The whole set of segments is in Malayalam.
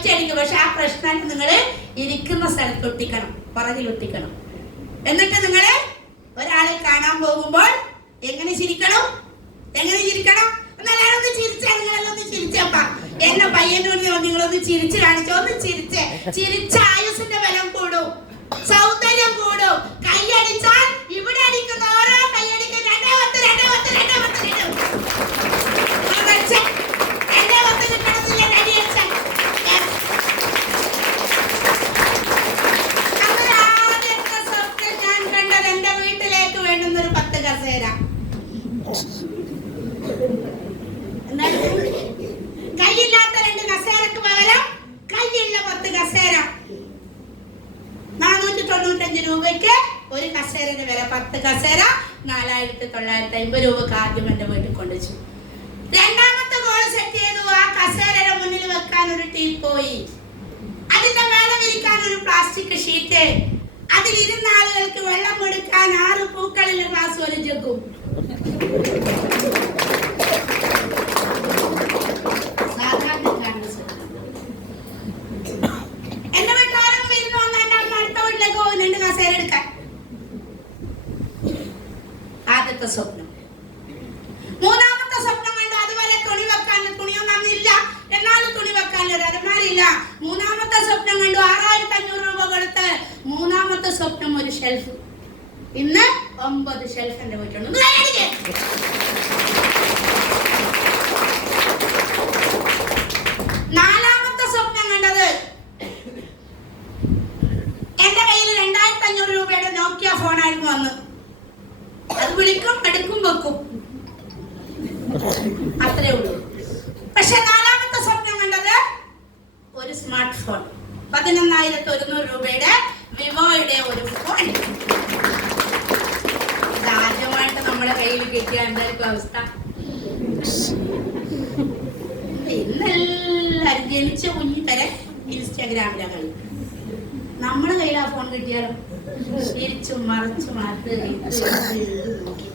ഒറ്റയടിക്ക്. പക്ഷെ ആ പ്രശ്നം നിങ്ങൾ ഇരിക്കുന്ന സ്ഥലത്ത് ഒട്ടിക്കണം, പുറകിൽ ഒട്ടിക്കണം. എന്നിട്ട് നിങ്ങൾ ഒരാളെ കാണാൻ പോകുമ്പോൾ എങ്ങനെ ചിരിക്കണം? എന്നാലും ചിരിച്ചാ, നിങ്ങളെല്ലാം ഒന്ന് ചിരിച്ചപ്പാ. എന്നെ പയ്യനോട് നിങ്ങളൊന്ന് ചിരിച്ച് കാണിച്ചോ, ഒന്ന് ചിരിച്ച ആയുസിന്റെ ബലം കൂടും, സൗന്ദര്യം കൂടും. കൈയടിച്ചാൽ ഇവിടെ അടിക്കുന്ന ഓരോ കൈയടിക്കും 2 10 കിട്ടണമെന്നില്ല. ആദ്യത്തെ സ്വപ്നം ഞാൻ കണ്ടത് എന്റെ വീട്ടിലേക്ക് വേണ്ടുന്നൊരു 10 കസേര. കൈയില്ലാത്ത 2 കസേരക്ക് പകരം കൈയുള്ള 10 കസേര. 495 രൂപയ്ക്ക് ഒരു കസേരയുടെ വില. 10 കസേര 4950 രൂപക്ക് ആദ്യം എന്റെ വീട്ടിൽ കൊണ്ടുവച്ചു. രണ്ടാമത്തെ ഗോൾ സെറ്റ് ചെയ്തു. ആ കസേരയുടെ മുന്നിൽ വെക്കാൻ ഒരു ടീപ്പോയി, അതിന്റെ മേലെ വിരിക്കാൻ ഒരു പ്ലാസ്റ്റിക് ഷീറ്റ്, അതിലിരുന്ന ആളുകൾക്ക് വെള്ളം കൊടുക്കാൻ 6 പൂക്കളിൽ ഗ്ലാസ് ഒരു ജഗ്ഗും. എന്റെ വീട്ടിലാരും വിരുന്ന് വന്നാൽ എന്റെ അമ്മ അടുത്ത വീട്ടിലേക്ക് പോകും 2 കസേര എടുക്കാൻ. ആദ്യത്തെ സ്വപ്നം. മൂന്നാമത്തെ സ്വപ്നം കണ്ടു. അതുവരെ തുണിയൊന്നും അന്നില്ല, എന്നാലും തുണി വെക്കാനുള്ള ഒരു അലമാരില്ല. മൂന്നാമത്തെ സ്വപ്നം കണ്ടു. 6500 രൂപ കൊടുത്ത് മൂന്നാമത്തെ സ്വപ്നം ഒരു ഷെൽഫ്. ഇന്ന് 9 ഷെൽഫ് എന്റെ വീട്ടിലുണ്ട്. നാലാമത്തെ സ്വപ്നം കണ്ടത് എന്റെ കയ്യിൽ 2500 രൂപയുടെ നോക്കിയ ഫോണായിരുന്നു വന്ന്. അത് വിളിക്കും, എടുക്കും, വെക്കും, അത്രേ ഉള്ളൂ. പക്ഷെ നാലാമത്തെ സ്വപ്നം കണ്ടത് ഒരു സ്മാർട്ട് ഫോൺ. 11,100 രൂപയുടെ വിവോയുടെ ഒരു ഫോൺ. ആദ്യമായിട്ട് നമ്മുടെ കയ്യിൽ കിട്ടിയ എന്തായിരിക്കും അവസ്ഥ? ഇന്നെല്ലാരും ജനിച്ച കുഞ്ഞി വരെ ഇൻസ്റ്റാഗ്രാമിലാണ് കളി. നമ്മുടെ കയ്യിൽ ആ ഫോൺ കിട്ടിയാലും തിരിച്ചും മറിച്ചും അത് നോക്കി.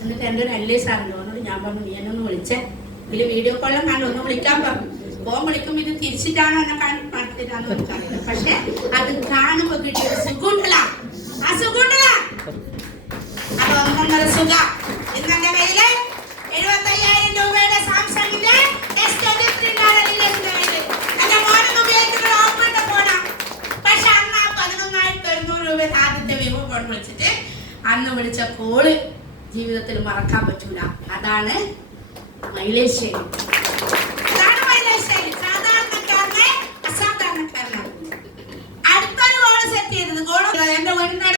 എന്നിട്ട് എൻ്റെ ഒരു അല്ലേ സാറിൻ്റെ ഓനോട് ഞാൻ പറഞ്ഞു, നീ എന്നെ ഒന്ന് വിളിച്ചേ, ഇതിൽ വീഡിയോ കോളും കണ്ടു, ഒന്ന് വിളിക്കാൻ പറഞ്ഞു. ഫോൺ വിളിക്കുമ്പോൾ ഇത് തിരിച്ചിട്ടാണോ എന്നെ കാണിച്ചിട്ടാന്ന് എനിക്കറിയില്ല. പക്ഷെ അത് കാണുമ്പോൾ കിട്ടിയ സുഖമുണ്ടല്ല, ആ സുഖമുണ്ടല്ല, അത് 1.5 സുഖം. ഇന്ന് എൻ്റെ കയ്യില് 75,000 രൂപയുടെ സാംസങ്ങിന്റെ S23 എന്റെ മോനൊന്നും ഉപയോഗിക്കുന്ന ഓപ്പണിന്റെ ഫോണാ. പക്ഷെ അന്ന് ആ 11,100 രൂപ ആദ്യത്തെ വിവോ ഫോൺ വിളിച്ചിട്ട് അന്ന് വിളിച്ച കോള് ജീവിതത്തിൽ മറക്കാൻ പറ്റൂല. അതാണ് മൈലേജ് ശൈലി. സാധാരണക്കാരനെ അസാധാരണക്കാരനാണ്. അടുത്തൊരു ഗോള് സെറ്റ് ചെയ്തത്. ഗോള് എന്റെ വീടിന്റെ